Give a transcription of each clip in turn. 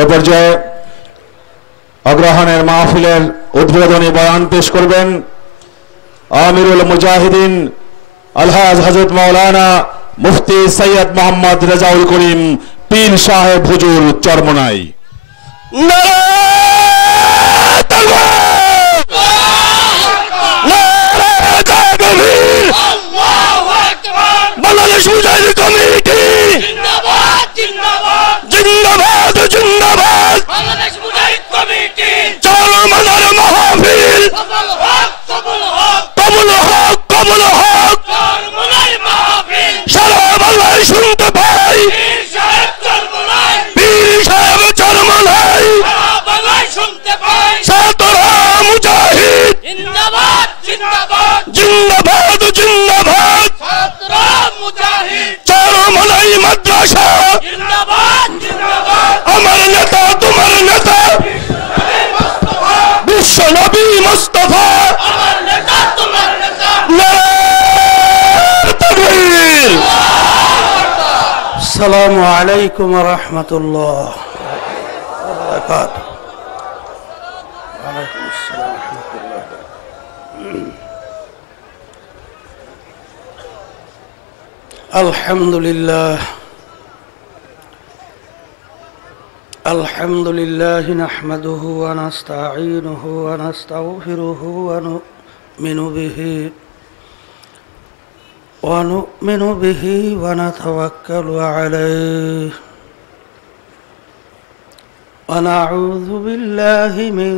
এ পর্যায়ে অগ্রহণের মাহফিলের উদ্বোধনী বয়ান পেশ করবেন আমিরুল মুজাহিদিন আলহাজ হযরত মাওলানা মুফতি সৈয়দ মোহাম্মদ রেজাউল করিম পীর সাহেব হুজুর চরমনাই। বাংলাদেশ মুজাহিদ কমিটি জিন্দাবাদ জিন্দাবাদ জিন্দাবাদ জিন্দাবাদ বাংলাদেশ মুজাহিদ কমিটি চরমনার মাহফিল কবুল হক কবুল হক কবুল হক কবুল হক চরমনার মাহফিল সারা বাংলায় শুনতে পাই পীর সাহেব চরমনাই পীর সাহেব চরমনাই সারা বাংলায় শুনতে পাই ছাত্ররা মুজাহিদ জিন্দাবাদ জিন্দাবাদ জিন্দাবাদ জিন্দাবাদ ছাত্ররা মুজাহিদ চরমনাই মাদ্রাসা জিন্দাবাদ জিন্দাবাদ আমার নেতা তোমার নেতা বিশ্ব নবী মুস্তাফা আমার নেতা তোমার নেতা নারে তাকবীর। আসসালামু আলাইকুম ওয়া রাহমাতুল্লাহ ওয়া বারাকাতুহু। ওয়া আলাইকুম আসসালাম ওয়া রাহমাতুল্লাহ। আলহামদুলিল্লাহ আলহামদুলিল্লাহ নাহমাদুহু ওয়া নাস্তাঈনুহু ওয়া নাস্তাগফিরুহু ওয়া নু'মিনু বিহি ওয়া নাতাওয়াক্কালু আলাইহি ওয়া নাউযু বিল্লাহি মিন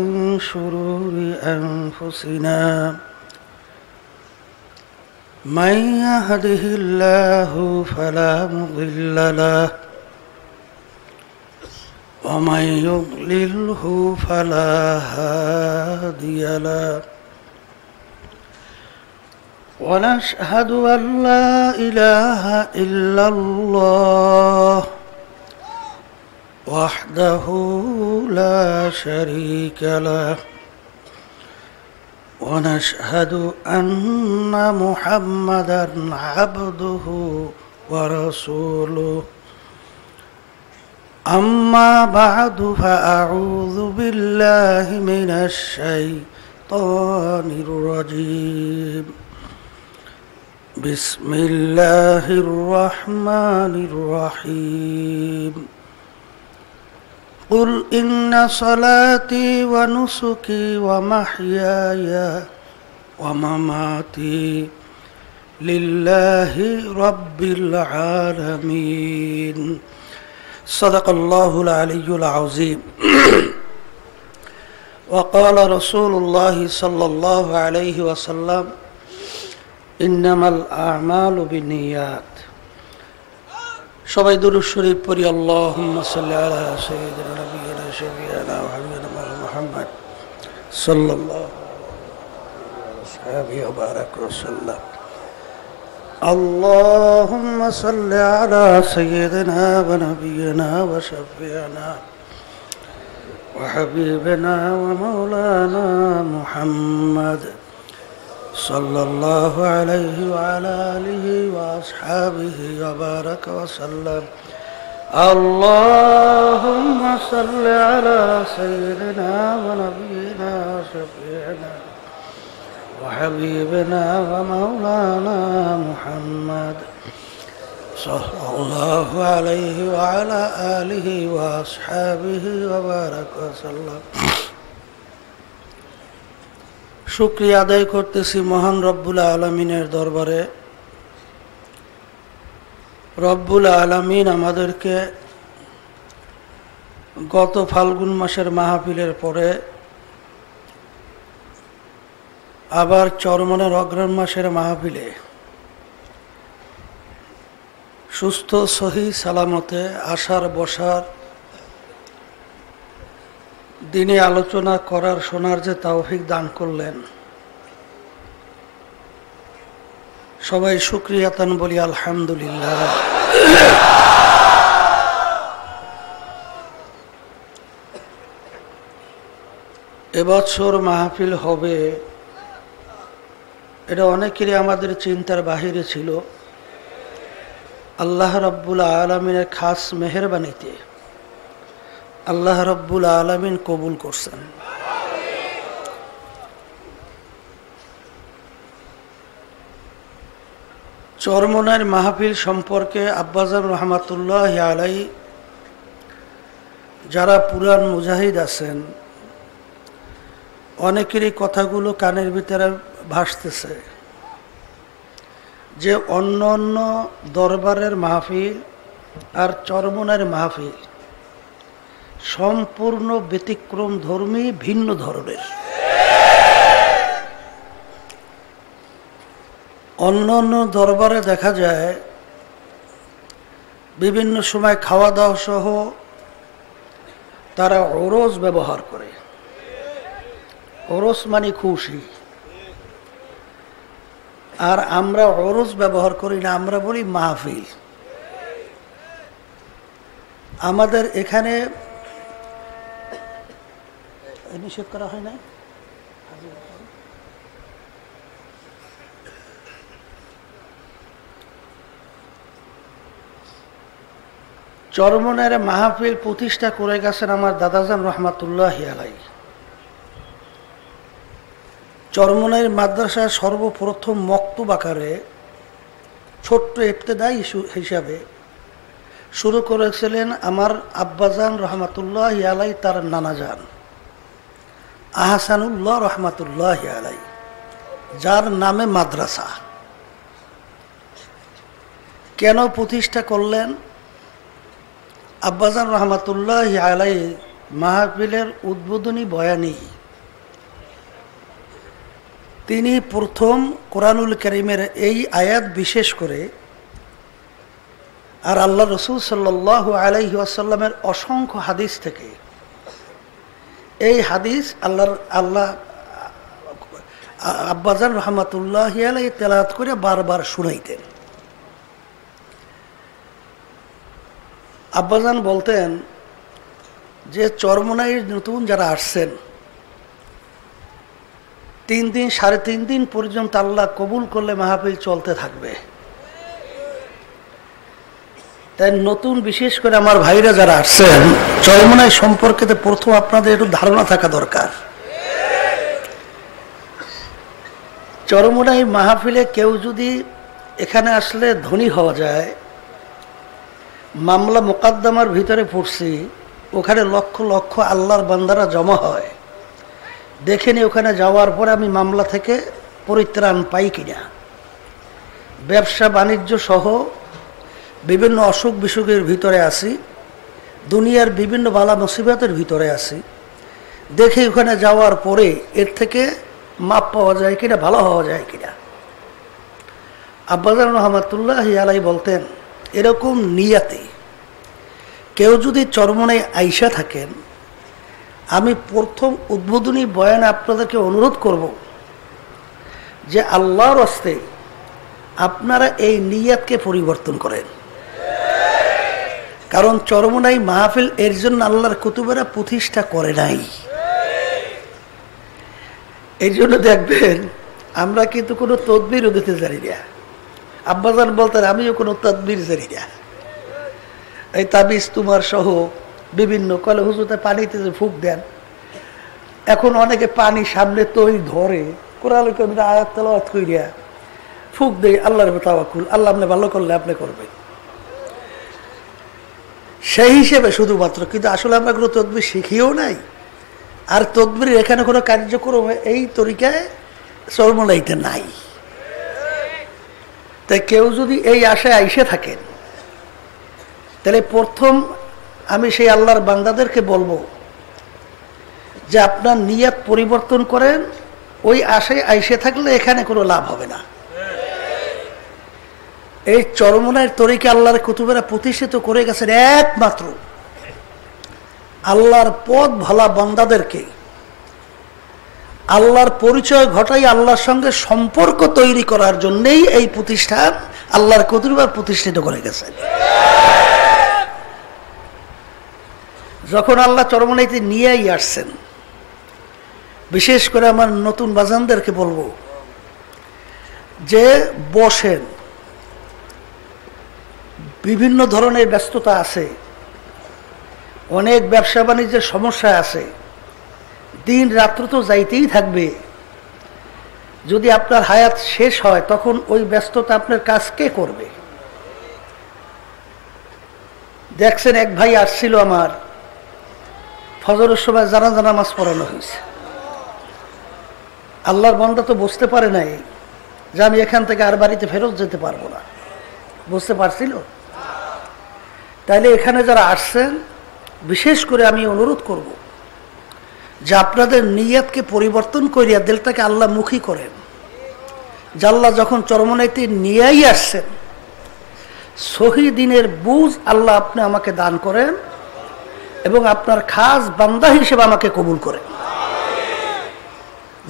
শুরুরি আনফুসিনা মান ইয়াহদিহিল্লাহু ফালা মুদিল্লা লাহু ومن يضلله فلا هادي له ونشهد أن لا إله إلا الله وحده لا شريك له ونشهد أن محمدا عبده ورسوله أما بعد فأعوذ بالله من الشيطان الرجيم بسم الله الرحمن الرحيم قل إن صلاتي ونسكي ومحياي ومماتي لله رب العالمين صدق الله العلي العظيم وقال رسول الله صلى الله عليه وسلم إنما الأعمال بالنيات সবাই দুরূদ শরীফ পড়ি আল্লাহুম্মা সাল্লি আলা সাইয়্যিদিনা নাবিয়িনা শাফিঈনা ওয়া হাবিবিনা মুহাম্মদ সাল্লাল্লাহু আলাইহি ওয়া বারাকা ওয়া সাল্লাম اللهم صل على سيدنا ونبينا وشفيعنا وحبيبنا ومولانا محمد صلى الله عليه وعلى آله وأصحابه وبارك وسلم اللهم صل على سيدنا ونبينا وشفيعنا وحبيبنا ومولانا محمد صلى الله عليه وعلى آله وأصحابه وبارك وسلم শুকরিয়া আদায় করতেছি মহান রব্বুল আলামিনের দরবারে। রব্বুল আলামিন আমাদেরকে গত ফাল্গুন মাসের মাহফিলের পরে আবার চরমনের অগ্রহণ মাসের মাহফিলে সুস্থ সহি সালামতে আসার বসার দিনে আলোচনা করার শোনার যে তৌফিক দান করলেন, সবাই শুকরিয়াতান বলি আলহামদুলিল্লাহ। এবছর মাহফিল হবে এটা অনেকেরই আমাদের চিন্তার বাহিরে ছিল। আল্লাহ রাব্বুল আলামিনের খাস মেহেরবানিতে আল্লাহ রাব্বুল আলামিন কবুল করছেন। চরমনাইর মাহফিল সম্পর্কে আব্বাজান রহমাতুল্লাহ আলাই যারা পুরান মুজাহিদ আছেন অনেকেরই কথাগুলো কানের ভিতরে ভাসতেছে যে অন্য অন্য দরবারের মাহফিল আর চরমনাইর মাহফিল সম্পূর্ণ ব্যতিক্রম ধর্মী, ভিন্ন ধরনের। অন্য অন্য দরবারে দেখা যায় বিভিন্ন সময় খাওয়া দাওয়া সহ তারা ওরস ব্যবহার করে। ওরস মানে খুশি, আর আমরা ওরস ব্যবহার করি না, আমরা বলি মাহফিল। আমাদের এখানে নিষেধ করা হয় না। চরমনাইর মাহফিল প্রতিষ্ঠা করে গেছেন আমার দাদাজান রহমাতুল্লাহ আলাই। চরমনাইর মাদ্রাসা সর্বপ্রথম মক্তব আকারে ছোট্ট ইবতেদায়ী হিসাবে শুরু করেছিলেন আমার আব্বাজান রহমাতুল্লাহ আলাই, তার নানাজান আহসানুল্লাহ রহমাতুল্লাহ আলাই, যার নামে মাদ্রাসা। কেন প্রতিষ্ঠা করলেন? আব্বাজান রহমাতুল্লাহ আলাই মাহফিলের উদ্বোধনী বয়ানী তিনি প্রথম কোরআনুল কারীমের এই আয়াত বিশেষ করে আর আল্লাহ রসুল সাল্লাল্লাহু আলাইহি ওয়াসাল্লামের অসংখ্য হাদিস থেকে এই হাদিস আল্লাহ আব্বাজান রহমাতুল্লাহ আলাই তেলাওয়াত করে বারবার শুনাইতেন। আব্বাজান বলতেন যে চরমনাইর নতুন যারা আসছেন 3 দিন 3.5 দিন পর্যন্ত আল্লাহ কবুল করলে মাহফিল চলতে থাকবে। তাই নতুন বিশেষ করে আমার ভাইরা যারা আসছেন চরমনাই সম্পর্কে প্রথম আপনাদের একটু ধারণা থাকা দরকার। চরমনাই মাহফিলে কেউ যদি এখানে আসলে ধনী হওয়া যায়, মামলা মোকদ্দমার ভিতরে পড়ছি, ওখানে লক্ষ লক্ষ আল্লাহর বান্দারা জমা হয়, দেখেনি ওখানে যাওয়ার পরে আমি মামলা থেকে পরিত্রাণ পাই কিনা। ব্যবসা বাণিজ্য সহ বিভিন্ন অসুখ বিসুখের ভিতরে আছি, দুনিয়ার বিভিন্ন বালা মুসিবতের ভিতরে আছি, দেখে ওখানে যাওয়ার পরে এর থেকে মাপ পাওয়া যায় কিনা, ভালো হওয়া যায় কিনা। আব্বাজান রহমাতুল্লাহ আলাই বলতেন এরকম নিয়াতে কেউ যদি চরমনাই আইসা থাকেন, আমি প্রথম উদ্বোধনী বয়ানে আপনাদেরকে অনুরোধ করব যে আল্লাহর হস্তে আপনারা এই নিয়াতকে পরিবর্তন করেন। কারণ চরমনাই মাহফিল এর জন্য আল্লাহর কুতুবেরা প্রতিষ্ঠা করে নাই। এই জন্য দেখবেন আমরা কিন্তু কোনো তদবিরও দিতে জানি না। আব্বাজান বলতেন আমিও কোনো তদবির জানি না, এই তাবিজ তোমার সহ বিভিন্ন কলে হুজুতে পানিতে যে ফুক দেন, এখন অনেকে পানি সামনে তৈরি ধরে কোরআন কারীমের আয়াত তেলাওয়াত কইরা ফুক দেয়, আল্লাহর তাওয়াক্কুল, আল্লাহ আপনি ভালো করলে আপনি করবেন সেই হিসেবে শুধুমাত্র। কিন্তু আসলে আমরা কোনো তদবির শিখিও নাই, আর তদবির এখানে কোনো কার্যক্রম এই তরিকায় চরমনাইতে নাই। তাই কেউ যদি এই আশায় আইসে থাকেন, তাহলে প্রথম আমি সেই আল্লাহর বান্দাদেরকে বলবো যে আপনার নিয়ত পরিবর্তন করেন। ওই আশায় আইসে থাকলে এখানে কোনো লাভ হবে না। এই চরমনাইয়ের তরিকা আল্লাহর কুতুবেরা প্রতিষ্ঠিত করে গেছেন একমাত্র আল্লাহর পথ ভালা বান্দাদেরকে আল্লাহর পরিচয় ঘটাই আল্লাহর সঙ্গে সম্পর্ক তৈরি করার জন্যই এই প্রতিষ্ঠান আল্লাহর কুতুবেরা প্রতিষ্ঠিত করে গেছেন। যখন আল্লাহ চরমনাইতে নিয়েই আসছেন, বিশেষ করে আমার নতুন বাজানদেরকে বলবো যে বসেন, বিভিন্ন ধরনের ব্যস্ততা আছে, অনেক ব্যবসা বাণিজ্যের সমস্যা আছে, দিন রাত্র তো যাইতেই থাকবে। যদি আপনার হায়াত শেষ হয় তখন ওই ব্যস্ততা আপনার কাজ কে করবে? দেখছেন এক ভাই আসছিল, আমার ফজরের সময় জানাজা নামাজ পড়ানো হয়েছে। আল্লাহর বান্দা তো বুঝতে পারে নাই যে আমি এখান থেকে আর বাড়িতে ফেরত যেতে পারবো না, বুঝতে পারছিল? তাইলে এখানে যারা আসছেন বিশেষ করে আমি অনুরোধ করব যে আপনাদের নিয়তকে পরিবর্তন করিয়া দিলটাকে আল্লাহ মুখী করেন। জাল্লা যখন চরমনাইতে নিয়েই আসছেন, সহি দিনের বুঝ আল্লাহ আপনি আমাকে দান করেন এবং আপনার খাস বান্দা হিসেবে আমাকে কবুল করেন।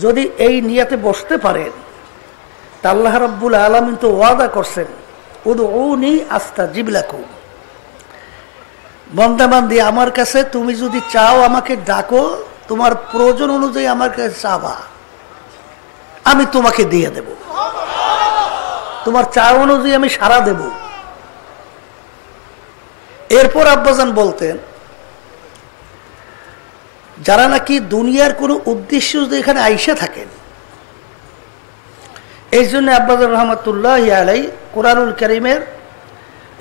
যদি এই নিয়াতে বসতে পারেন তা আল্লাহ রাব্বুল আলামিন তো ওয়াদা করছেন, উদউনি আস্তাজিব লাকুম। বান্দা বান্দি, আমার কাছে তুমি যদি চাও আমাকে ডাকো, তোমার প্রয়োজন অনুযায়ী আমার কাছে চাবা, আমি তোমাকে দিয়ে দেব। তোমার চাওয়া অনুযায়ী আমি সাড়া দেব। এরপর আব্বাজান বলতেন, যারা নাকি দুনিয়ার কোনো উদ্দেশ্য যদি এখানে আইসা থাকেন, এই জন্য আব্বাজান রহমতুল্লাহ আলাই কোরআনুল কারীমের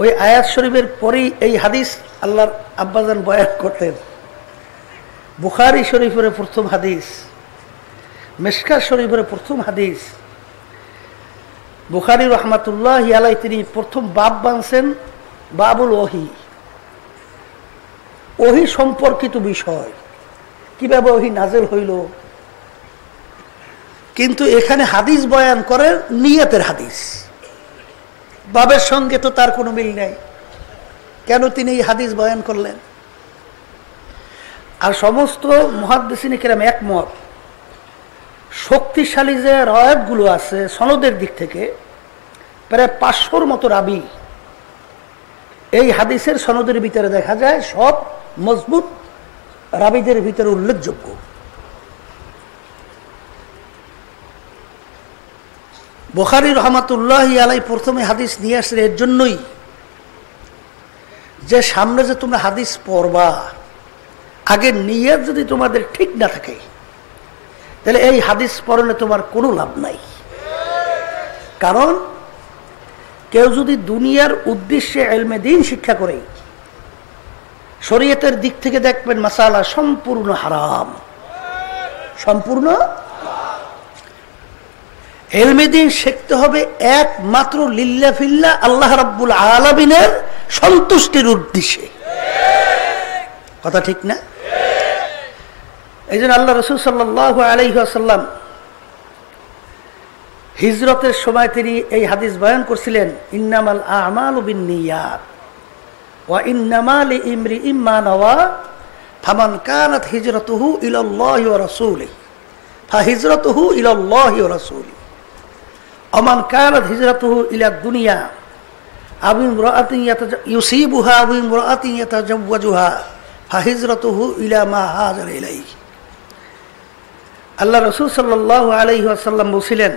ওই আয়াত শরীফের পরেই এই হাদিস আল্লাহর আব্বাজান বয়ান করতেন। বুখারী শরীফের প্রথম হাদিস, মিশকাত শরীফের প্রথম হাদিস। বুখারী রহমতুল্লাহ আলাই তিনি প্রথম বাব বানছেন বাবুল ওহী, ওহী সম্পর্কিত বিষয়, কিভাবে ওহী নাজেল হইল। কিন্তু এখানে হাদিস বয়ান করেন নিয়তের হাদিস, বাবের সঙ্গে তো তার কোনো মিল নেই। কেন তিনি এই হাদিস বয়ান করলেন? আর সমস্ত মুহাদ্দিসিনে কেরাম একমত, শক্তিশালী যে রওয়ায়াতগুলো আছে সনদের দিক থেকে প্রায় 500-র মতো রাবি এই হাদিসের সনদের ভিতরে দেখা যায়, সব মজবুত রাবিদের ভিতরে উল্লেখযোগ্য। বুখারী রহমাতুল্লাহি আলাই প্রথমে হাদিস নিয়ে আসছে এর জন্যই যে সামনে যে তোমরা হাদিস পড়বা, আগে নিয়ত যদি তোমাদের ঠিক না থাকে তাহলে এই হাদিস পড়লে তোমার কোনো লাভ নাই। কারণ কেউ যদি দুনিয়ার উদ্দেশ্যে ইলমে দ্বীন শিক্ষা করে, শরীয়তের দিক থেকে দেখবেন মাসালা সম্পূর্ণ হারাম, সম্পূর্ণ। ইলমে দ্বীন শিখতে হবে একমাত্র লিল্লাহ ফিল্লাহ, আল্লাহ রাব্বুল আলামিনের সন্তুষ্টির উদ্দেশ্যে। কথা ঠিক না? এই জন্য আল্লাহ রাসূল সাল্লাল্লাহু আলাইহি ওয়াসাল্লাম হিজরতের সময় তিনি এই হাদিস বয়ান করছিলেন, ইন্নামাল আমালু বিন্নিয়াত ওয়া ইন্নামা লিইমরিইম মা নাওয়া ফামান কানাত হিজরাতুহু ইলাল্লাহি ওয়া রাসূলিহি ফাহিজরাতুহু ইলাল্লাহি ওয়া রাসূলিহি ওয়া মান কানাত হিজরাতুহু ইলা দুনিয়া আও ইমরাআতিন ইউসিবুহা আও ইমরাআতিন ইয়াতাজাওয়াজুহা ফাহিজরাতুহু ইলা মা হাজারা ইলাইহি। আল্লাহ রাসূল সাল্লাল্লাহু আলাইহি ওয়াসাল্লাম বলেছিলেন,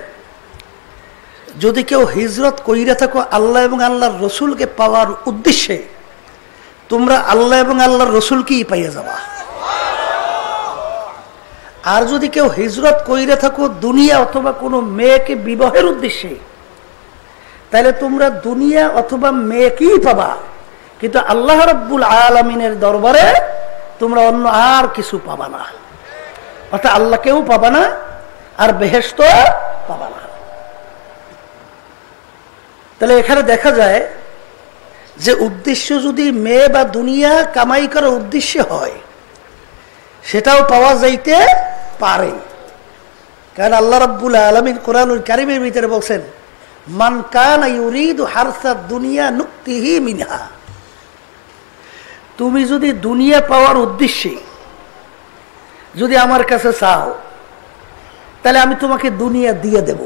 যদি কেউ হিজরত কইরা থাকো আল্লাহ এবং আল্লাহর রসুলকে পাওয়ার উদ্দেশ্যে, তোমরা আল্লাহ এবং আল্লাহর রসুলকেই পাইয়া যাবা। আর যদি কেউ হিজরত কইরা থাকো দুনিয়া অথবা কোনো মেয়েকে বিবাহের উদ্দেশ্যে, তাহলে তোমরা দুনিয়া অথবা মেয়েকেই পাবা, কিন্তু আল্লাহ রাব্বুল আলামিনের দরবারে তোমরা অন্য আর কিছু পাবা না। অর্থাৎ আল্লাহকেও পাবা না আর বেহেশত পাবা না। তাহলে এখানে দেখা যায় যে উদ্দেশ্য যদি মেয়ে বা দুনিয়া কামাই করার উদ্দেশ্য হয়, সেটাও পাওয়া যাইতে পারে। কারণ আল্লাহ রাব্বুল আলামিন কোরআনুল কারীমের ভিতরে বলছেন, মান কানা ইউরিদু হারসাদ দুনিয়া নুক্তিহি মিনহা। তুমি যদি দুনিয়া পাওয়ার উদ্দেশ্যে যদি আমার কাছে চাও, তাহলে আমি তোমাকে দুনিয়া দিয়ে দেব।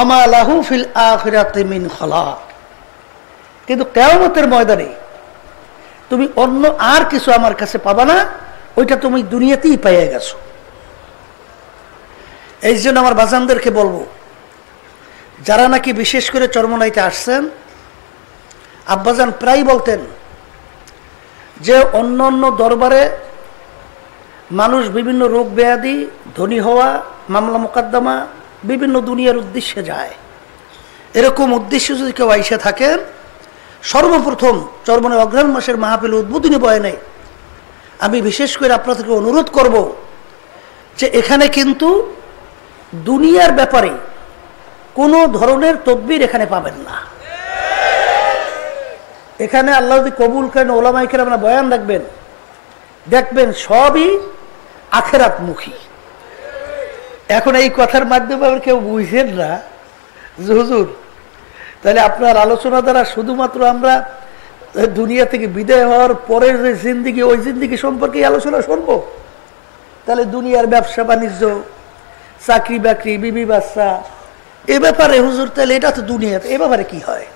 ওমা লাহু ফিল আখিরাতি মিন খালাক। কিন্তু কিয়ামতের ময়দানে তুমি অন্য আর কিছু আমার কাছে পাবা না, ওইটা তুমি দুনিয়াতেই পেয়ে গেছো। এই জন্য আমার বাজানদেরকে বলবো, যারা নাকি বিশেষ করে চরমনাইতে আসছেন, আব্বাজান প্রায় বলতেন যে অন্য অন্য দরবারে মানুষ বিভিন্ন রোগ ব্যাধি, ধনী হওয়া, মামলা মোকদ্দমা, বিভিন্ন দুনিয়ার উদ্দেশ্যে যায়, এরকম উদ্দেশ্যে যদি কেউ আইসা থাকেন, সর্বপ্রথম চরমনের অগ্রহায়ণ মাসের মাহফিল উদ্বোধনী বয়ানে আমি বিশেষ করে আপনাদেরকে অনুরোধ করব যে এখানে কিন্তু দুনিয়ার ব্যাপারে কোনো ধরনের তদবির এখানে পাবেন না। এখানে আল্লাহ যদি কবুল করেন, ওলামায়ে কেরামরা বয়ান রাখবেন, দেখবেন সবই আখেরাতমুখী। এখন এই কথার মাধ্যমে আবার কেউ বুঝেন না যে হুজুর তাহলে আপনার আলোচনা দ্বারা শুধুমাত্র আমরা দুনিয়া থেকে বিদায় হওয়ার পরের যে জিন্দিগি, ওই জিন্দিগি সম্পর্কে আলোচনা শুনবো? তাহলে দুনিয়ার ব্যবসা বাণিজ্য, চাকরি বাকরি, বিবি বাচ্চা, এ ব্যাপারে হুজুর তাহলে এটা তো দুনিয়া, এ ব্যাপারে কি হয়?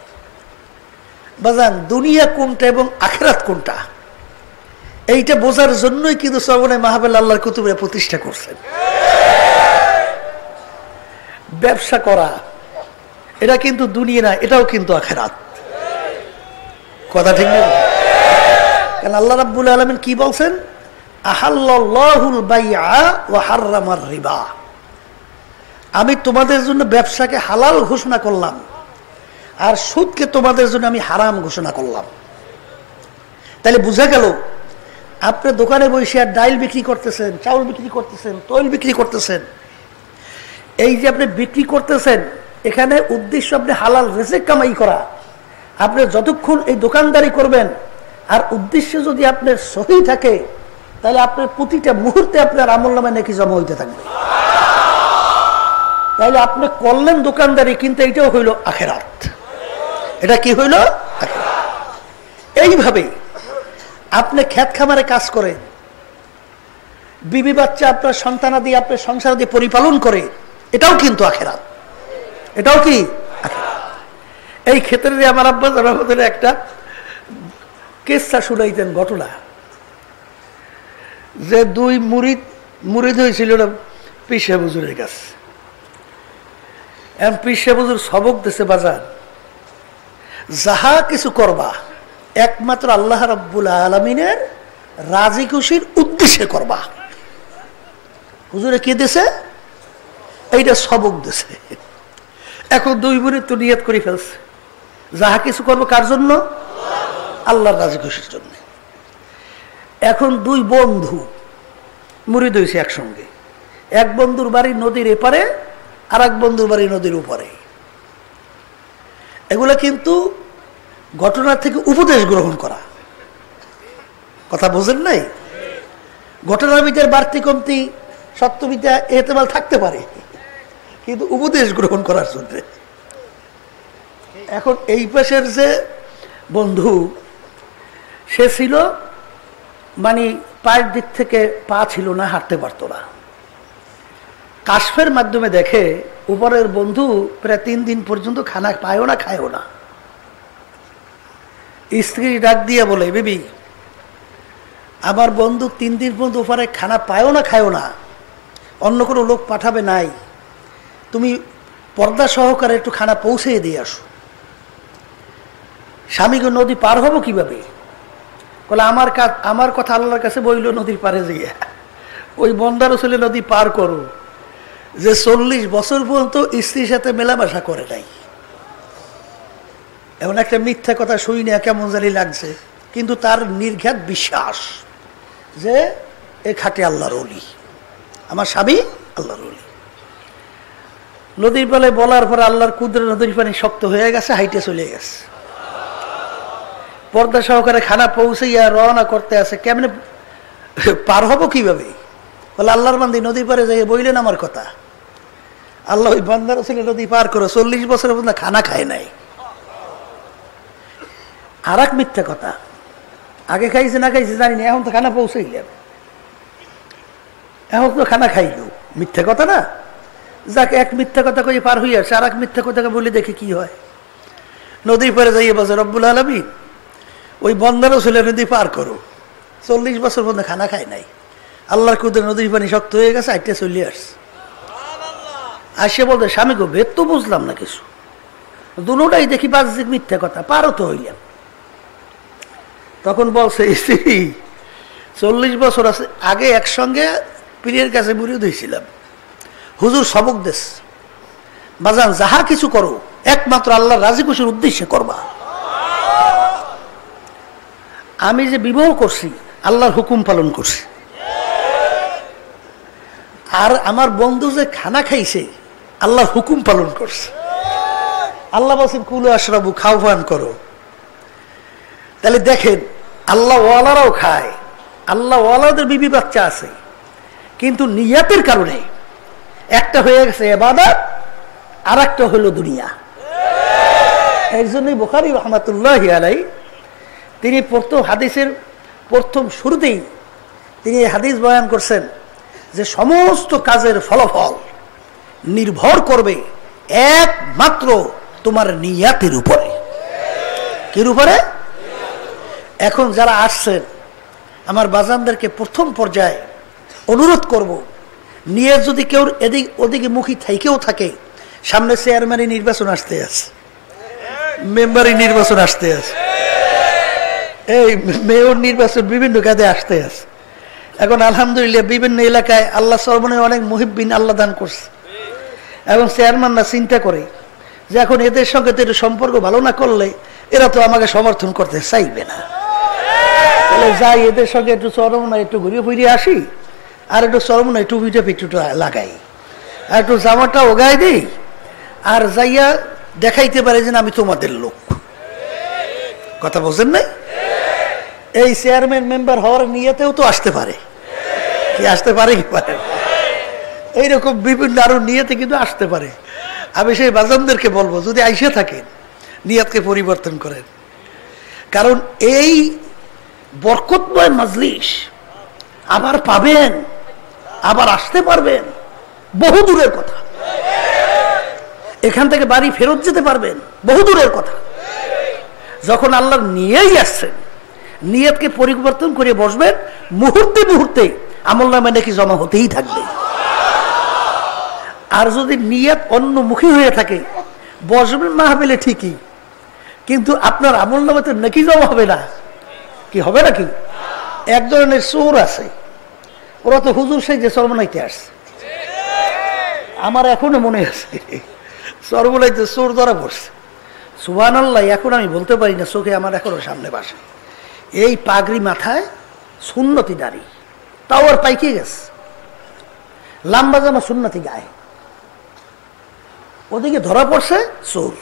বাজান, দুনিয়া কোনটা এবং আখেরাত কোনটা এইটা বোঝার জন্যই কিন্তু শ্রবণে মাহফিল আল্লাহর কুতুবে প্রতিষ্ঠা করছেন। ব্যবসা করা এটা কিন্তু দুনিয়া না, এটাও কিন্তু আখেরাত। কথা ঠিক না? কারণ আল্লাহ রাব্বুল আলামিন কি বলছেন? আহাল্লাল্লাহুল বাইআ ওয়া হাররামার রিবা। আমি তোমাদের জন্য ব্যবসাকে হালাল ঘোষণা করলাম, আর সুদকে তোমাদের জন্য আমি হারাম ঘোষণা করলাম। তাহলে বোঝা গেল, আপনি দোকানে বসে আর ডাইল বিক্রি করতেছেন, চাউল বিক্রি করতেছেন, তৈল বিক্রি করতেছেন, এই যে আপনি বিক্রি করতেছেন, এখানে উদ্দেশ্য আপনি হালাল রিজিক কামাই করা। আপনি যতক্ষণ এই দোকানদারি করবেন আর উদ্দেশ্য যদি আপনার সহি থাকে, তাহলে আপনার প্রতিটা মুহূর্তে আপনার আমলনামায় নেকি জমা হইতে থাকবে। তাহলে আপনি করলেন দোকানদারি, কিন্তু এইটাও হইল আখেরাত। এটা কি হইল? আখেরাত। এইভাবে আপনি ক্ষেত খামারে কাজ করেন, বিবি বাচ্চা আপনার সন্তানাদি আপনার সংসারাদি পরিপালন করে, এটাও কিন্তু আখেরাত। এটাও কি আখেরাত। এই ক্ষেত্রে আমার আব্বা আমাদের একটা কেসা শুনাইতেন, ঘটনা, যে দুই মুরিদ হয়েছিল পীর সাহেব হুজুরের কাছে। এখন পীর সাহেব হুজুর সবক দিছে, বাজার যাহা কিছু করবা একমাত্র আল্লাহ রাব্বুল আলামিনের রাজি খুশির উদ্দেশ্যে করবা। হুজুরে কি দিছে? এইটা সবক দিছে। এখন দুই মুরিদ তো নিয়ত করে ফেলছে, যাহা কিছু করবো কার জন্য? আল্লাহর রাজি খুশির জন্য। এখন দুই বন্ধু মুরিদ হয়েছে একসঙ্গে। এক বন্ধুর বাড়ি নদীর এপারে, আর এক বন্ধুর বাড়ি নদীর উপরে। এগুলা কিন্তু ঘটনা থেকে উপদেশ গ্রহণ করা। কথা বোঝেন নাই? ঘটনার ভিতরে বাড়তি কমতি সত্যবিদ্যা এহতেমাল থাকতে পারে, কিন্তু উপদেশ গ্রহণ করার জন্য। এখন এই পাশের যে বন্ধু, সে ছিল মানে পায়ের দিক থেকে পা ছিল না, হাঁটতে পারতো না। কাশফের মাধ্যমে দেখে উপরের বন্ধু প্রায় 3 দিন পর্যন্ত খানা পায়ও না, খায়ও না। স্ত্রী ডাক দিয়ে বলে, বেবি আমার বন্ধু 3 দিন পর্যন্ত উপরে খানা পায়ও না, খায়ও না, অন্য কোনো লোক পাঠাবে নাই, তুমি পর্দা সহকারে একটু খানা পৌঁছে দিয়ে আসো। স্বামীকে নদী পার হবো কিভাবে? বলে আমার কথা আল্লাহর কাছে বইল, নদীর পারে যাইয়া ওই বন্দার ছেলে নদী পার করো, যে 40 বছর পর্যন্ত স্ত্রীর সাথে মেলামেশা করে নাই। এমন একটা মিথ্যা কথা শুই না, কেমন জানি লাগছে, কিন্তু তার নির্ঘাত বিশ্বাস যে এ খাটে আল্লাহর ওলি, আমার স্বামী আল্লাহর ওলি। নদীর পালে বলার পরে আল্লাহর কুদরত, নদীর পানি শক্ত হয়ে গেছে, হাইটে চলে গেছে। পর্দা সহকারে খানা পৌঁছাইয়া রওনা করতে আছে, কেমনে পার হবো কিভাবে? বলে আল্লাহর বান্দি নদীর পারে যাই বইলেন আমার কথা। আল্লাহ ওই বান্দার ছেলে নদী পার করে 40 বছরের পর্যন্ত খানা খায় নাই। আর এক মিথ্যা কথা, আগে খাইছে না খাইছে জানি না, এখন তো খানা পৌঁছাইলাম, এখন তো খানা খাইল। মিথ্যা কথা না? যাক, এক মিথ্যা কথা কই পার হয়ে আসছে, আর এক মিথ্যা কথাকে বলে দেখে কি হয়। নদীর পারে যাইয়ে বলছে, রব্বুল আলামিন ওই বন্দারও ছেলে নদী পার করো, 40 বছর পর্যন্ত খানা খায় নাই, আল্লাহর কুদরত নদীর পানি শক্ত হয়ে গেছে, আইটা চলে আসছে। আসে বলতে, স্বামী গো বেদ তো বুঝলাম না কিছু, দুটাই দেখি বাহ্যিক মিথ্যা কথা, পারও তো হইলাম। তখন বলছে স্ত্রী 40 বছর আছে আগে একসঙ্গে পীরের কাছে মুরিদ হয়েছিলাম, হুজুর সবক দেশ বাজান যাহা কিছু করো একমাত্র আল্লাহ রাজি খুশির উদ্দেশ্যে করবা। আমি যে বিবাহ করছি আল্লাহর হুকুম পালন করছি, আর আমার বন্ধু যে খানা খাইছে আল্লাহর হুকুম পালন করছে। আল্লাহ বলছেন কুলু আশরাবু, খাও পান করো। তাহলে দেখেন আল্লাহ ওয়ালারাও খায়, আল্লাহ ওয়ালাদের বিবি বাচ্চা আছে, কিন্তু নিয়াতের কারণে একটা হয়ে গেছে ইবাদত আর একটা হলো দুনিয়া। এর জন্যই বুখারী রাহমাতুল্লাহি আলাইহি তিনি হাদিসের প্রথম শুরুতেই তিনি হাদিস বয়ান করছেন যে সমস্ত কাজের ফলাফল নির্ভর করবে একমাত্র তোমার নিয়াতের উপরে। কির উপরে? এখন যারা আসছেন আমার বাজানদেরকে প্রথম পর্যায়ে অনুরোধ করব, নিয়ে যদি কেউ এদিক ওদিকে মুখী থেকেও থাকে, সামনে চেয়ারম্যানের নির্বাচন আসতে আছে, মেম্বারের নির্বাচন আসতে আছে, এই মেয়র নির্বাচন বিভিন্ন কাজে আসতে আছে। এখন আলহামদুলিল্লাহ বিভিন্ন এলাকায় আল্লাহ সর্বনে অনেক মুহিব্বিন আল্লাহ দান করছে, এবং চেয়ারম্যানরা চিন্তা করে যে এখন এদের সঙ্গে তো একটু সম্পর্ক ভালো না করলে এরা তো আমাকে সমর্থন করতে চাইবে না, তাহলে যাই এদের সঙ্গে একটু চরমনায় একটু ঘুরিয়ে ফিরিয়ে আসি, আর একটু চরমনায় টুপিটা পিটুটা লাগাই, আর একটু জামাটা ওগাই দিই, আর যাইয়া দেখাইতে পারে যে আমি তোমাদের লোক। কথা বলছেন নাই? এই চেয়ারম্যান মেম্বার হওয়ার নিয়েতেও তো আসতে পারে, কি আসতে পারে কি পারে, এইরকম বিভিন্ন আরো নিয়েতে কিন্তু আসতে পারে। আমি সেই বাজানদেরকে বলবো যদি আইসে থাকেন নিয়তকে পরিবর্তন করেন, কারণ এই বরকতময় মাজলিস আবার পাবেন, আবার আসতে পারবেন, বহু দূরের কথা। এখান থেকে বাড়ি ফেরত যেতে পারবেন, বহু দূরের কথা। যখন আল্লাহ নিয়েই আসছেন নিয়তকে পরিবর্তন করে বসবেন, মুহূর্তে মুহূর্তে আমলনামা নাকি জমা হতেই থাকবে। আর যদি নিয়ত অন্যমুখী হয়ে থাকে বসবেন মাহফিলে ঠিকই, কিন্তু আপনার আমলনামাতে নাকি জমা হবে না। কি হবে নাকি? এক ধরনের চোর আছে, ওরা তো হুজুর সেই যে সর্বনাইতে আসছে, আমার এখনো মনে আছে সর্বনাইতে চোর ধরা পড়ছে। সুবহানাল্লাহ, এখন আমি বলতে পারি না, চোখে আমার এখনো সামনে বাসে। এই পাগড়ি মাথায়, সুন্নতি দাড়ি, তাও আর পাইকে গেছে, লাম্বা জামা সুন্নতি গায়ে, ওদিকে ধরা পড়ছে চোর।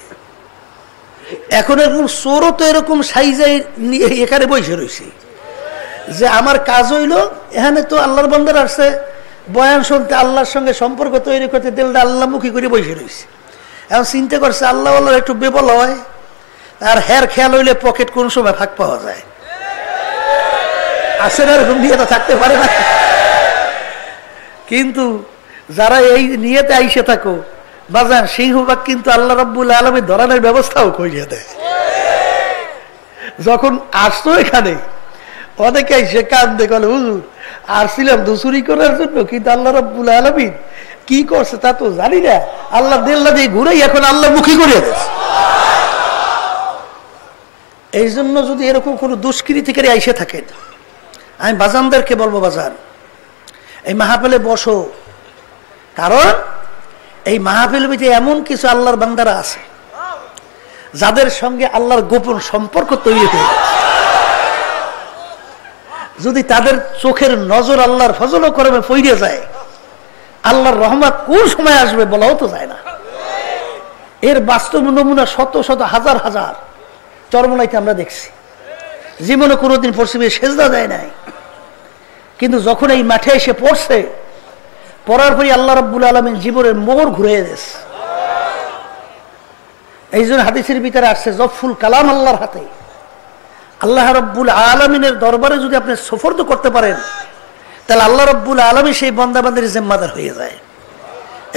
এখন এরকম চোরও তো এরকম সাইজাই এখানে বসে রয়েছে যে আমার কাজ হইল এখানে তো আল্লাহর বান্দার আসছে বয়ান শুনতে, আল্লাহর সঙ্গে সম্পর্ক তৈরি করতে, দিলটা আল্লাহমুখী করে বসে রয়েছে। এখন চিন্তা করছে আল্লাহ আল্লাহ একটু বেবল হয়, আর হের খেয়াল হইলে পকেট কোন সময় ফাঁক পাওয়া যায়, আসে না এরকম নিয়ে থাকতে পারে না। কিন্তু যারা এই নিয়েতে আইসে থাকো বাজান, সিংহবাগ কিন্তু আল্লাহ রাব্বুল আলামিন ধরানোর ব্যবস্থাও করিয়ে দেয়। যখন আসতো এখানে অনেকে এসে কান্দে, বলে হুজুর আসছিলাম দুসুরি করার জন্য, কিন্তু আল্লাহ রাব্বুল আলামিন কি করছে তা তো জানি না, আল্লাহ দেল্লা দিয়ে ঘুরেই এখন আল্লাহ মুখী করিয়ে দেয়। এই জন্য যদি এরকম কোনো দুষ্কৃতিকারী আইসে থাকেন, আমি বাজানদেরকে বলবো বাজান এই মাহফিলে বসো, কারণ এই মাহফিলের মধ্যে এমন কিছু আল্লাহর বান্দারা আছে যাদের সঙ্গে আল্লাহর গোপন সম্পর্ক তৈরি হয়ে গেছে। যদি তাদের চোখের নজর আল্লাহর ফজল ও করমে পড়ে যায়, আল্লাহর রহমত কোন সময় আসবে বলাও তো যায় না। এর বাস্তব নমুনা শত শত হাজার হাজার চরমনাইতে আমরা দেখছি। জীবনে কোনোদিন পশ্চিমে সেজদা দেয় নাই, কিন্তু যখন এই মাঠে এসে পড়ছে, পড়ার পরই আল্লাহ রাব্বুল আলামিন জীবনের মোড় ঘুরে দিয়েছে। এই জন্য হাদিসের ভিতরে আসছে জফুল কালাম আল্লাহর হাতে। আল্লাহ রাব্বুল আলামিনের দরবারে যদি আপনি সুফরদ করতে পারেন, তাহলে আল্লাহ রাব্বুল আলামিন সেই বান্দাবান্দির জিম্মাদার হয়ে যায়।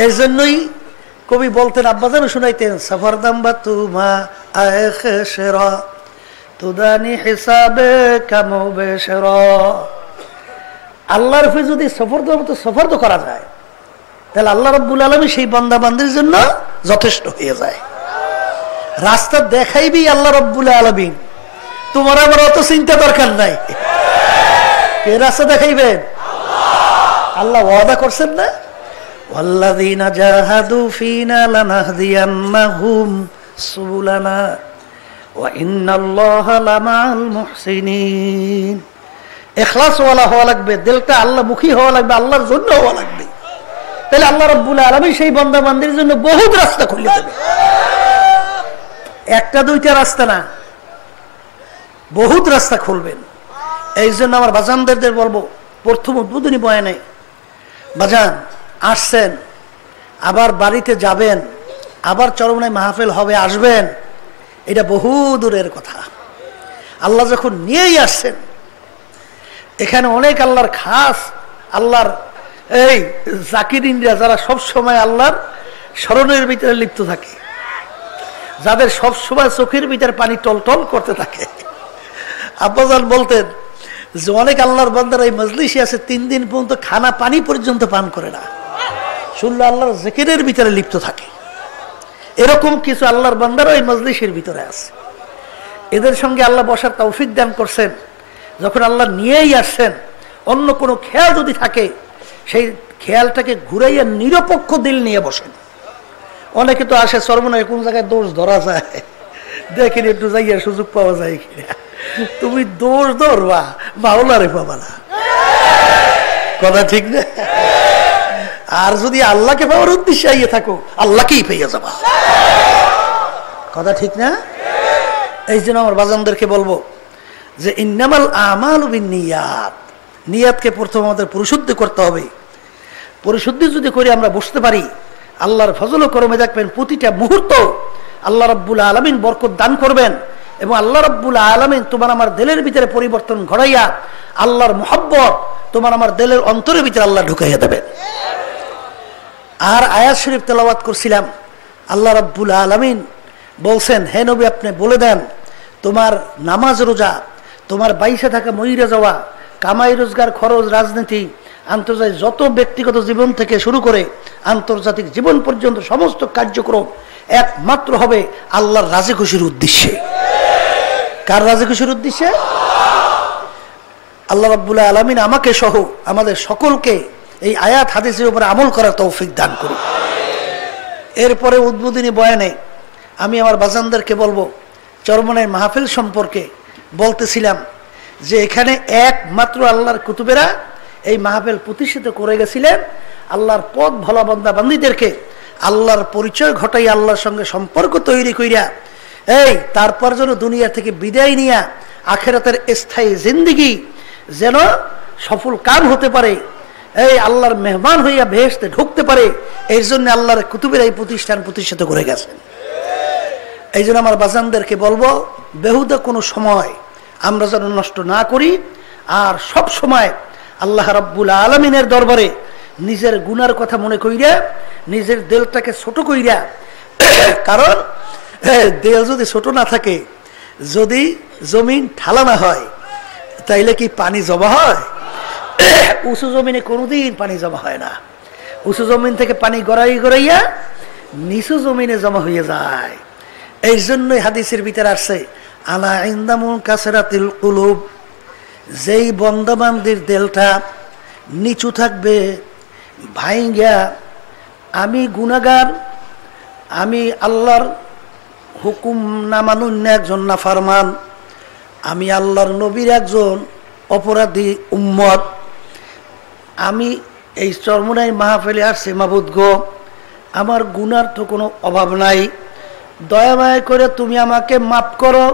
এই জন্যই কবি বলতেন, আব্বাজান শুনাইতেন, সফরদম বা তুমা আখেশরা তুদানি হিসাবে কামবেশরা। আল্লাহর ফিরে যদি সফরদ করা যায়, তাহলে আল্লাহ রাব্বুল আলামিন সেই বান্দাবান্দির জন্য যথেষ্ট হয়ে যায়। রাস্তা দেখাইবি আল্লাহ রাব্বুল আলামিন, তোমার আমার অত চিন্তা দরকার নাই। কে রাস্তা দেখাইবেন? আল্লাহ ওয়াদা করছেন না, ওয়াল্লাযীনা জাহাদু ফীনা লানাহদিয়ান্নাহুম সুবুলানা ওয়া ইন্নাল্লাহা লামাআল মুহসিনিন। ইখলাস ওয়ালা হওয়া লাগবে, দিলটা আল্লাহ মুখী হওয়া লাগবে, আল্লাহর জন্য হওয়া লাগবে। তাহলে আল্লাহ রাব্বুল আলামিন সেই বান্দা বান্দির জন্য বহুত রাস্তা খুলে দেবে। একটা দুইটা রাস্তা না, বহুত রাস্তা খুলবেন। এই জন্য আমার বাজানদের বলবো, প্রথম উদ্বোধনী বয়ানে বাজান আসছেন, আবার বাড়িতে যাবেন, আবার চরমনাই মাহফিল হবে, আসবেন, এটা বহু দূরের কথা। আল্লাহ যখন নিয়েই আসছেন, এখানে অনেক আল্লাহর খাস, আল্লাহর এই জাকিরিনরা যারা সব সময় আল্লাহর স্মরণের ভিতরে লিপ্ত থাকে, যাদের সব সময় চোখের ভিতরে পানি টলটল করতে থাকে। আব্বাজান বলতেন যে অনেক আল্লাহর বান্দারা এই মজলিসে আছে 3 দিন পর্যন্ত খানা পানি পর্যন্ত পান করে না, শুনলে আল্লাহর জিকিরের ভিতরে লিপ্ত থাকে। এরকম কিছু আল্লাহর বান্দারা এই মজলিসের ভিতরে আছে। এদের সঙ্গে আল্লাহ বসার তৌফিক দান করছেন। যখন আল্লাহ নিয়েই আসছেন, অন্য কোনো খেয়াল যদি থাকে, সেই খেয়ালটাকে ঘুরাইয়া নিরপেক্ষ দিল নিয়ে বসেন। অনেকে তো আসে সর্বনয় কোন জায়গায় দোষ ধরা যায়, দেখেন একটু যাইয়া সুযোগ পাওয়া যায় কিনা। তুমি দোষ ধরবা, মাওলারে পাবা না, কথা ঠিক না? আর যদি আল্লাহকে পাওয়ার উদ্দেশ্যে আইয়ে থাকো, আল্লাহকেই পেয়ে যাবা, কথা ঠিক না? এই জন্য আমার বাজানদেরকে বলবো যে ইন্নামাল আমালু বিন্নিয়াত, নিয়াতকে প্রথম আমাদের পরিশুদ্ধ করতে হবে। পরিশুদ্ধি যদি করে আমরা বসতে পারি, আল্লাহর ফজল ও করমে দেখবেন প্রতিটা মুহূর্ত আল্লাহ রাব্বুল আলামিন বরকত দান করবেন, এবং আল্লাহ রাব্বুল আলামিন তোমার আমার দিলের ভিতরে পরিবর্তন ঘটাইয়া আল্লাহর মুহাব্বত তোমার আমার দিলের অন্তরের ভিতরে আল্লাহ ঢুকাইয়া দেবেন। আর আয়াত শরীফ তেলাওয়াত করছিলাম, আল্লাহ রাব্বুল আলামিন বলছেন, হে নবী আপনি বলে দেন, তোমার নামাজ রোজা, তোমার বাইসে থাকা মইরা যাওয়া, কামাই রোজগার, খরচ, রাজনীতি, আন্তর্জাতিক যত ব্যক্তিগত জীবন থেকে শুরু করে আন্তর্জাতিক জীবন পর্যন্ত সমস্ত কার্যক্রম একমাত্র হবে আল্লাহর রাজি খুশির উদ্দেশ্যে। কার রাজি খুশির উদ্দেশ্যে? আল্লাহ রাব্বুল আলামিন আমাকে সহ আমাদের সকলকে এই আয়াত হাদিসের উপরে আমল করার তৌফিক দান করুন। এরপরে উদ্বোধনী বয়ানে আমি আমার বাজানদেরকে বলবো, চরমনাই মাহফিল সম্পর্কে বলতেছিলাম যে এখানে একমাত্র আল্লাহর কুতুবেরা এই মাহফিল প্রতিষ্ঠিত করে গেছিলেন। আল্লাহর পথ ভোলা বান্দা বান্দীদেরকে আল্লাহর পরিচয় ঘটাই, আল্লাহর সঙ্গে সম্পর্ক তৈরি কইরা এই তারপর যেন দুনিয়া থেকে বিদায় নিয়া আখেরাতের স্থায়ী জিন্দিগি যেন সফল কাম হতে পারে, এই আল্লাহর মেহমান হইয়া বেহেশতে ঢুকতে পারে, এই জন্য আল্লাহর কুতুবেরা এই প্রতিষ্ঠান প্রতিষ্ঠিত করে গেছেন। এই জন্য আমার বাজানদেরকে বলবো, বেহুদা কোনো সময় আমরা যেন নষ্ট না করি, আর সব সময় আল্লাহ রাব্বুল আলামিনের দরবারে নিজের গুনার কথা মনে কইরা নিজের দিলটাকে ছোট কইরা, কারণ দেল যদি ছোট না থাকে, যদি জমিন ঢালা না হয়, তাইলে কি পানি জমা হয়? উঁচু জমিনে কোনোদিন পানি জমা হয় না। উঁচু জমিন থেকে পানি গড়াইয়া নিচু জমিনে জমা হয়ে যায়। এই জন্যই হাদিসের ভিতরে আসছে, আনা ইনদামুল কাসরাতিল কুলুব, যেই বন্দাবান্দির দিলটা নিচু থাকবে, ভাইঙ্গা, আমি গুনাহগার, আমি আল্লাহর হুকুম না মানুন্য একজন নাফরমান, আমি আল্লাহর নবীর একজন অপরাধী উম্মত, আমি এই চরমনাই মাহফিলে আসছি, মাবুদ গো আমার গুনার তো কোনো অভাব নাই, দয়া মায়া করে তুমি আমাকে মাফ করো।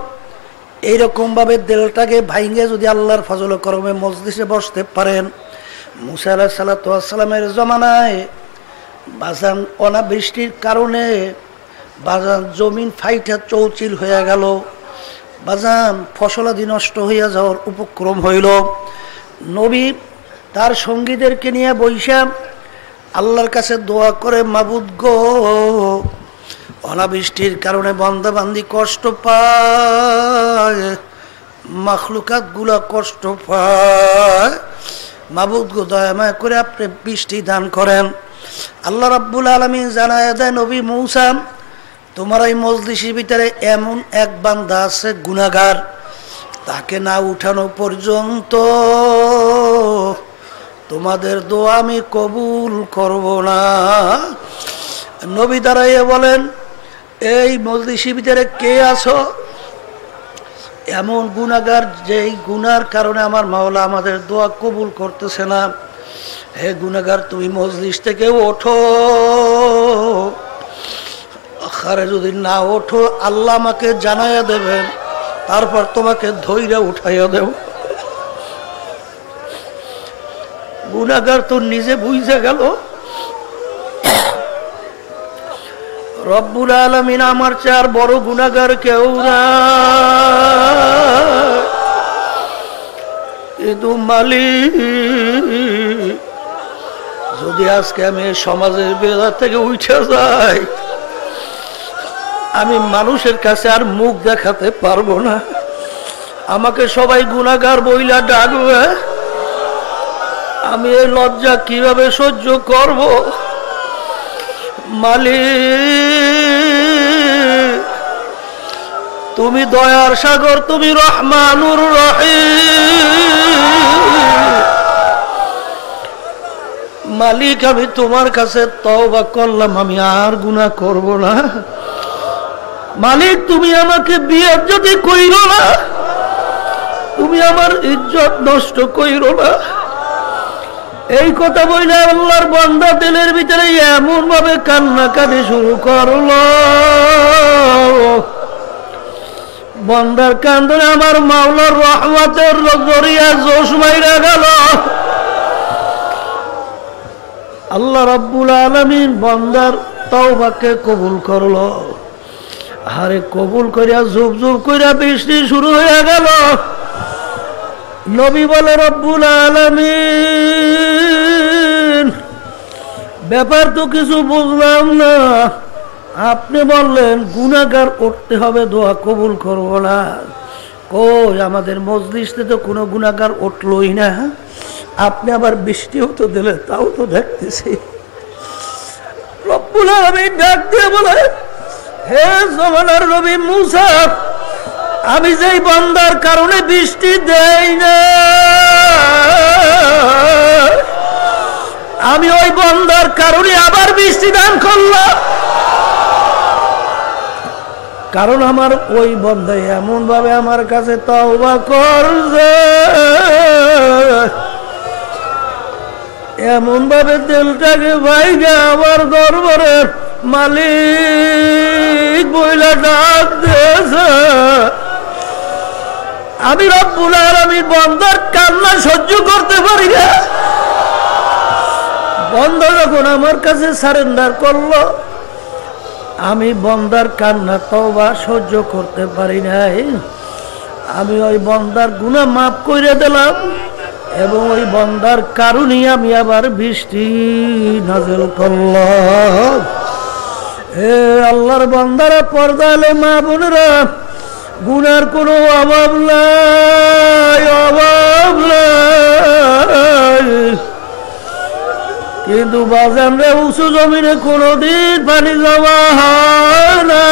এইরকমভাবে দিলটাকে ভাইঙ্গে যদি আল্লাহর ফজল করমে মজলিসে বসতে পারেন, মুসা আলাইহিস সালাতু ওয়াস সালামের জমানায় বাজান অনাবৃষ্টির কারণে বাজান জমিন ফাইটা চৌচিল হয়ে গেল, বাজান ফসলাদি নষ্ট হইয়া যাওয়ার উপক্রম হইল। নবী তার সঙ্গীদেরকে নিয়ে বৈশা আল্লাহর কাছে দোয়া করে, মাবুদ গো অনাবৃষ্টির কারণে বান্দাবান্দি কষ্ট পায়, মাখলুকাত গুলা কষ্ট পায়, মাবুদ গো দয়া মায়া করে আপনি বৃষ্টি দান করেন। আল্লাহ রাব্বুল আলামিন জানায় দেয়, নবী মূসা তোমার এই মজলিসের ভিতরে এমন এক বান্দা আছে গুনাহগার, তাকে না উঠানো পর্যন্ত তোমাদের দোয়া আমি কবুল করব না। নবী দাঁড়াইয়া বলেন, এই মজলিসের ভিতরে কে আছো এমন গুনাহগার যেই গুনার কারণে আমার মাওলা আমাদের দোয়া কবুল করতেছে না? হে গুনাহগার, তুমি মজলিস থেকে ওঠো। আরে যদি না ওঠো আল্লাহ আমাকে জানাইয়া দেবেন, তারপর তোমাকে ধইরা উঠাইয়া দেব। গুনাহগার তো নিজে বুঝে গেল রব্বুল আলামিন আমার চেয়ে আর বড় গুনাহগার কেউ না। কিন্তু মালিক, যদি আজকে আমি সমাজের বেলা থেকে উঠে যাই, আমি মানুষের কাছে আর মুখ দেখাতে পারবো না। আমাকে সবাই গুনাহগার বইলা ডাকবে, আমি এই লজ্জা কিভাবে সহ্য করব? মালিক, তুমি দয়ার সাগর, তুমি রহমানুর রহিম। মালিক, আমি তোমার কাছে তওবা করলাম, আমি আর গুনাহ করব না। মালিক, তুমি আমাকে বিয়ে যদি কইরো না, তুমি আমার ইজ্জত নষ্ট কইরো না। এই কথা বলে আল্লাহর বান্দা দিলের ভিতরে এমন ভাবে কান্নাকাটি শুরু করলো, বান্দার কান্দনে আমার মাওলার রহমতের জরিয়া জোশ মাইরা গেল। আল্লাহ রাব্বুল আলামিন বান্দার তওবাকে কবুল করলো। আরে কবুল করিয়া জুব জুব করিয়া বৃষ্টি শুরু হয়ে গেল। নবী বলে, রব্বুল আলামিন, ব্যাপার তো কিছু বুঝলাম না। আপনি বললেন গুনাহগার উঠতে হবে, দোয়া কবুল করব না। কই, আমাদের মজলিসে তো কোনো গুনাহগার উঠলই না। আপনি আবার বৃষ্টিও তো দিলেন, তাও তো দেখতেছি। রব্বুল আলামিন ডাক দিয়ে বলে, হে জমানার নবী মূসা, আমি যেই বান্দার কারণে বৃষ্টি দেই না, আমি ওই বান্দার কারণে আবার বৃষ্টি দান করলাম। কারণ আমার ওই বান্দা এমন ভাবে আমার কাছে তওবা করছে, এমন ভাবে দিলটাকে ভাইগা আমার দরবারের মালিক বইলা ডাক দিয়েছে। আমি রব্বুল আলামিন বান্দার কান্না সহ্য করতে পারি না। বান্দা যখন আমার কাছে সারেন্ডার করলো, আমি বান্দার কান্না তওবা সহ্য করতে পারি নাই। আমি ওই বান্দার গুনাহ মাফ করে দিলাম এবং ওই বান্দার কারণে আমি আবার বৃষ্টি নাযিল করলাম। হে আল্লাহর বান্দারা, পর্দালে মা বোনেরা, গুনার কোনো অভাব নাই, অভাব নাই। কিন্তু বাজান রে, উঁচু জমিনে কোনোদিন পানি জমা হয় না।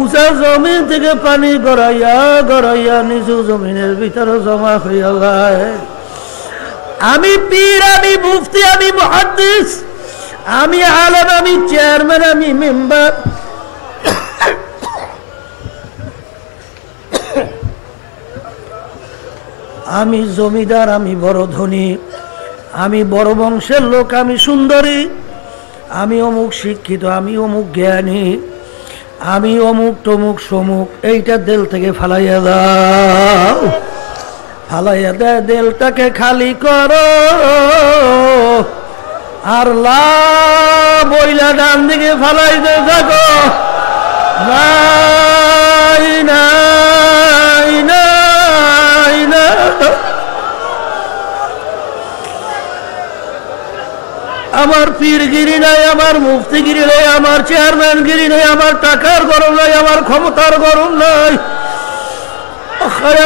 উঁচা জমিন থেকে পানি গড়াইয়া গড়াইয়া নিচু জমিনের ভিতরে জমা হইয়া যায়। আমি পীর, আমি মুফতি, আমি মুহাদ্দিস, আমি আলেম, আমি চেয়ারম্যান, আমি মেম্বার, আমি জমিদার, আমি বড় ধনী, আমি বড় বংশের লোক, আমি সুন্দরী, আমি অমুক শিক্ষিত, আমি অমুক জ্ঞানী, আমি অমুক তমুক সমুক, এইটা দিল থেকে ফালাইয়া দাও। ফালাইয়া দেয়, দিলটাকে খালি করো। আর লা বইলা ডান দিকে ফালাইতে থাকো। নাই নাই নাই না, আমার পীরগিরি নাই, আমার মুফতিগিরি নাই, আমার চেয়ারম্যানগিরি নাই, আমার টাকার গরম নাই, আমার ক্ষমতার গরম নাই,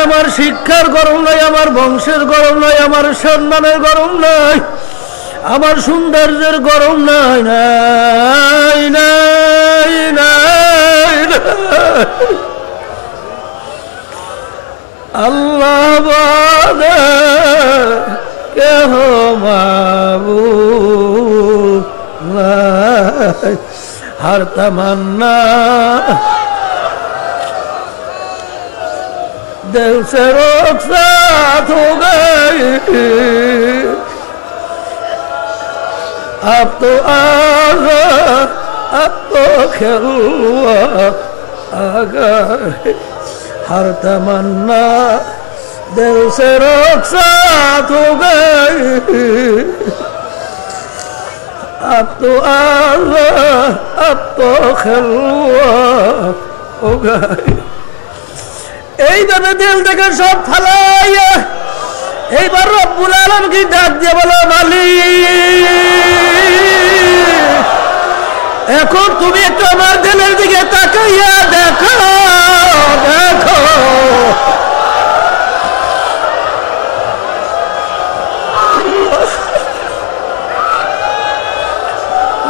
আমার শিক্ষার গরম নাই, আমার বংশের গরম নাই, আমার সম্মানের গরম নাই, আমার সৌন্দর্যের গরম নাই। নাই নাই নাই, আল্লাহ বাদে কেহ মাবুদ নাই, हर तमन्ना दिल से रुखसात हो गई, अब तो आज़ाद, अब तो खिलवा आ गई, हर तमन्ना दिल से रुखसात हो गई, अब तो आज़ाद, अब तो खिलवा हो गई। এইভাবে দিল থেকে সব ফালাইয়া এইবার রব্বুল আলামিনকে ডাক দিয়ে বলো, মালিক এখন তুমি একটু আমার দিলের দিকে তাকাইয়া দেখো দেখো,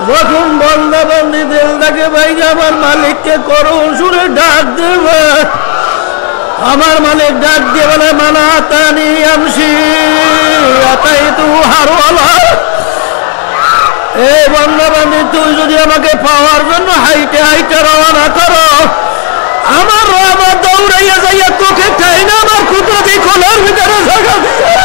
যখন বন্দা বন্দি দিলটাকে ভাইকে আমার মালিককে করুণ সুরে ডাক দেবে, আমার মালিক ডাক দিয়ে বলে, মানা তানি আমসি আতাই তু হারওয়ালা, এই বন্দা বন্দি তুই যদি আমাকে পাওয়ার জন্য হাইটে হাইটে রওনা করো, আমার আমার দৌড়াইয়া যাইয়া তোকে চাই না আমার কুদরতি খোলার ভিতরে জায়গা দিয়ে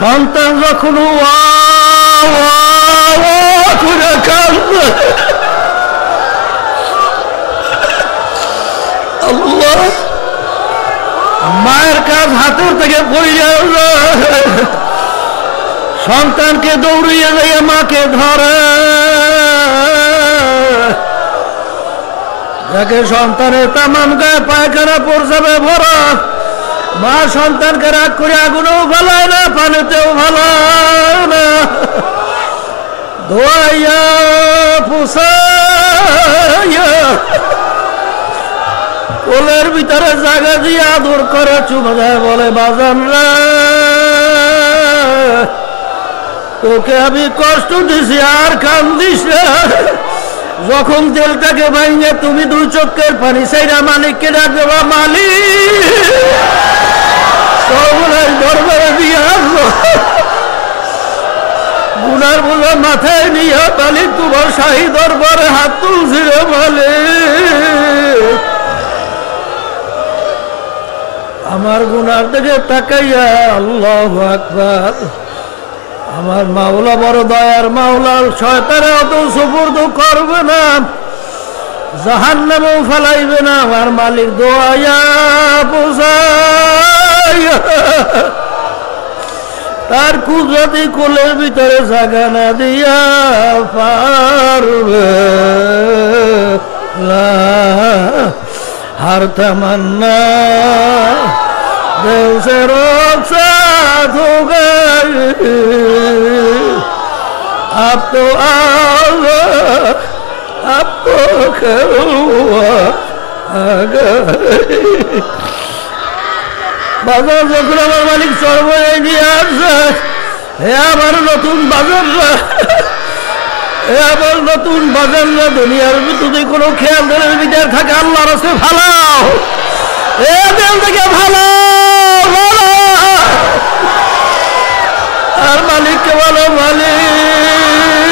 সন্তান যখন করে কাঁদবে, আল্লাহ মায়ের কাজ হাতের থেকে পড়ে যাবে, সন্তানকে দৌড়িয়ে যাইয়া মাকে ধরে, যাকে সন্তানের তামাম গায়ে পায়খানা পড়ছাবে ভরা, মা সন্তানকে রাগ করে আগুনেও ভালায় না, পানিতেও ভালায় না, ধোয়াইয়া পুষাইয়া কোলের ভিতরে জায়গা দিয়ে আদর করে চুমা যায়, বলে বাজান রে তোকে আমি কষ্ট দিছি আর কান্দিস না। যখন দিলটাকে ভাঙে তুমি দুই চোখের পানি চাইরা মালিককে ডাক দেবা, মালিক সবুলাই দরবারে দিয়ে আসবো, গুনার বোঝা মাথায় নিয়ে মালিক তোমার শাহী দরবারে হাত তুলছি রে মালিক, আমার গুনার দিকে তাকাইয়া আল্লাহু আকবার, আমার মাওলা বড় দয়ার মাওলা, শয়তানে অত সুপুর্দ করবে না, জাহান্নামেও ফেলাইবে না, আমার মালিক দোয়া পোষাইয়া তার কুদরতি কোলের ভিতরে জায়গা না দিয়া পারবে না, हर तमन्ना दिल से रुखसात हो गई, अब तो आज़ाद, अब तो खिलवा आ गई। বাজার যখন আমার মালিক সর্বদাই নিয়ে আসছে, হে আমার নতুন বাজাররা, হে আমার নতুন বাজাররা, দুনিয়ার যদি কোনো খেয়াল ধরে বিচার থাকে আল্লাহ রাস্তে ভালাও, এ দিল থেকে ভালো ভালো, আর মালিককে বলো, মালিক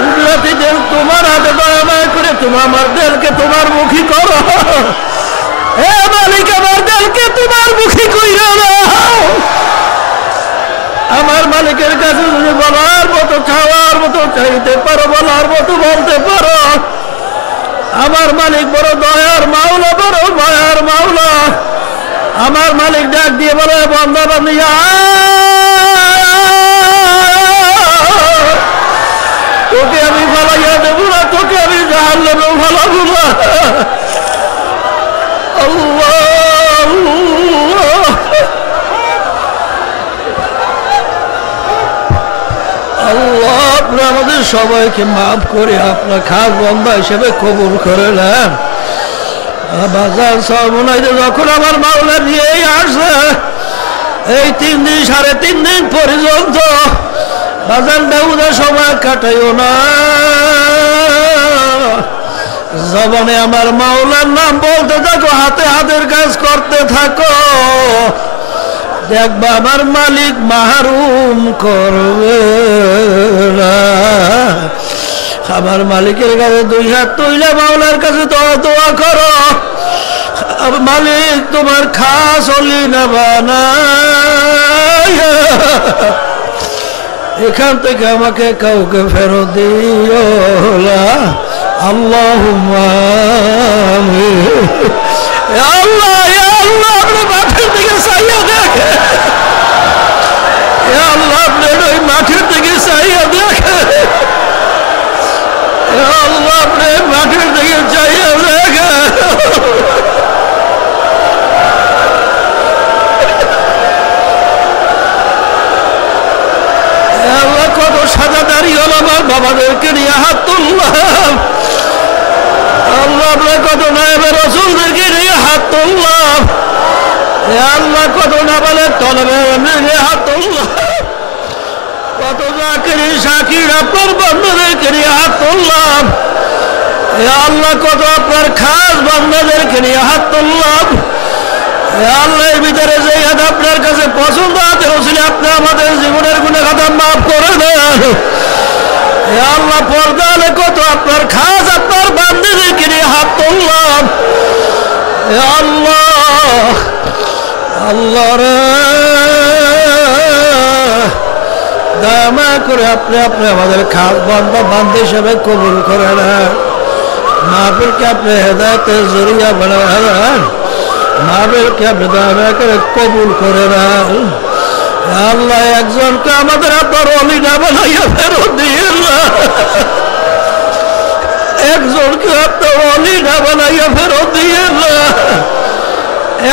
উন্নতি দিল তোমার হাতে দয়া করে তুমি আমার দিলকে তোমার মুখী করো, হে মালিক আমার দিলকে তোমার মুখী কইরা দাও। আমার মালিকের কাছে যদি বলার মতো চাওয়ার মতো চাইতে পারো, বলার মতো বলতে পারো, আমার মালিক বড় দয়ার মাওলা, বড় দয়ার মাওলা। আমার মালিক ডাক দিয়ে বলে, বান্দা বান্দিয়া তোকে আমি ভালাইয়া দেবো না, তোকে আমি জাহান্নামেও ভালাবো না। আল্লাহ সবাইকে মাফ করে আপনার খাস বান্দা হিসেবে কবুল করে নেন। বাজার সর্বনাইতে যখন আমার মাওলা নিয়েই আসে এই 3 দিন 3.5 দিন পর্যন্ত বাজার বেহুদা সময় কাটাইও না, জবানে আমার মাওলার নাম বলতে থাকো, হাতে হাতের কাজ করতে থাকো, দেখবা আমার মালিক মাহরুম করবে না। আমার মালিকের কাছে 2 হাত তুইলে মাওলার কাছে দোয়া করো, মালিক তোমার খাস অলি না বানায় এখান থেকে আমাকে কাউকে ফেরত দিও না। আল্লাহুম্মা আমিন। আল্লাহ আল্লাহ আপনি মাঠের দিকে চাইয়া দেখে, আল্লাহ আপনি ওই মাঠের দিকে চাইয়া দেখে, আল্লাহ আপনি মাঠের দিকে চাইয়া দেখে। আল্লাহ কত সাদা দাড়ি হল আমার বাবাদেরকে নিয়ে হাত তুললাম, আল্লাহ আপনার কত নায়েবে রাসূলদেরকে নিয়ে হাত তুললাম, আল্লাহ কত না বলে তলবে নিয়ে হাত তুললাম, কত জাকির শাকির আপনার বান্দাদেরকে নিয়ে হাত তুললাম, আল্লাহ কত আপনার খাস বান্দাদেরকে নিয়ে হাত তুললাম। আল্লাহর ভিতরে যে হাত আপনার কাছে পছন্দ আছে রসুলে আপনি আমাদের জীবনের গুনাহ খাতা মাফ করে দেন। আল্লাহ পর্দালে কত আপনার খাস আপনার বান্দাদেরকে নিয়ে হাত তুললাম, আল্লাহ আল্লাহ রে দয়া করে আপনি আমাদের খাস বান্দা বান্দা হিসেবে কবুল করে নেন। মাহফিলকে আপনি হেদায়েতের জরিয়া বানায় দেন, মাহফিলকে আপনি দয়া করে কবুল করে নেন। আল্লাহ একজনকে আমাদের আপনার ওলি না বানাইয়া ফেরত দিয়েন না, একজনকে আপনার ওলি না বানাইয়া ফেরত দিয়েন না,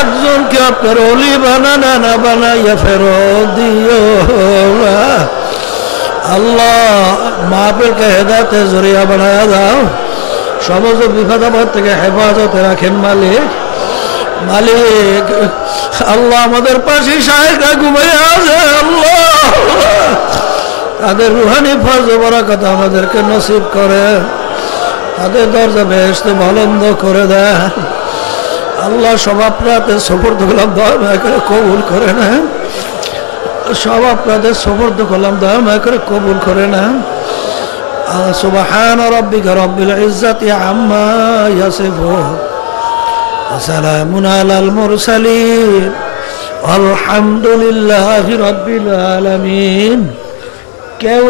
একজনকে আপনার ওলি বানানা না বানাইয়া ফেরত দিও না। আল্লাহ মাহফিলকে হেদায়েতের জরিয়া বানায়া দাও, সমস্ত বিপদ আপদ থেকে হেফাজতে রাখেন মালিক। মালিক আল্লাহ আমাদের পাশে শায়েখরা ঘুমিয়ে আছে, আল্লাহ তাদের রুহানি ফজল বরকত আমাদেরকে নসিব করে, তাদের দরজা বেহেশতে বুলন্দ করে দেন। আল্লাহ সব আপনাদের সুপুর্দ করলাম, দয়া করে কবুল করে নেন, সব আপনাদের সুপুর্দ করলাম, দয়া করে কবুল করে নেন। সুবহান রাব্বিকা রাব্বিল ইজ্জাতি আম্মা ইয়াসিফুন ওয়া সালামুন আলাল মুরসালিন আলহামদুলিল্লাহি রাব্বিল আলামিন। কেউ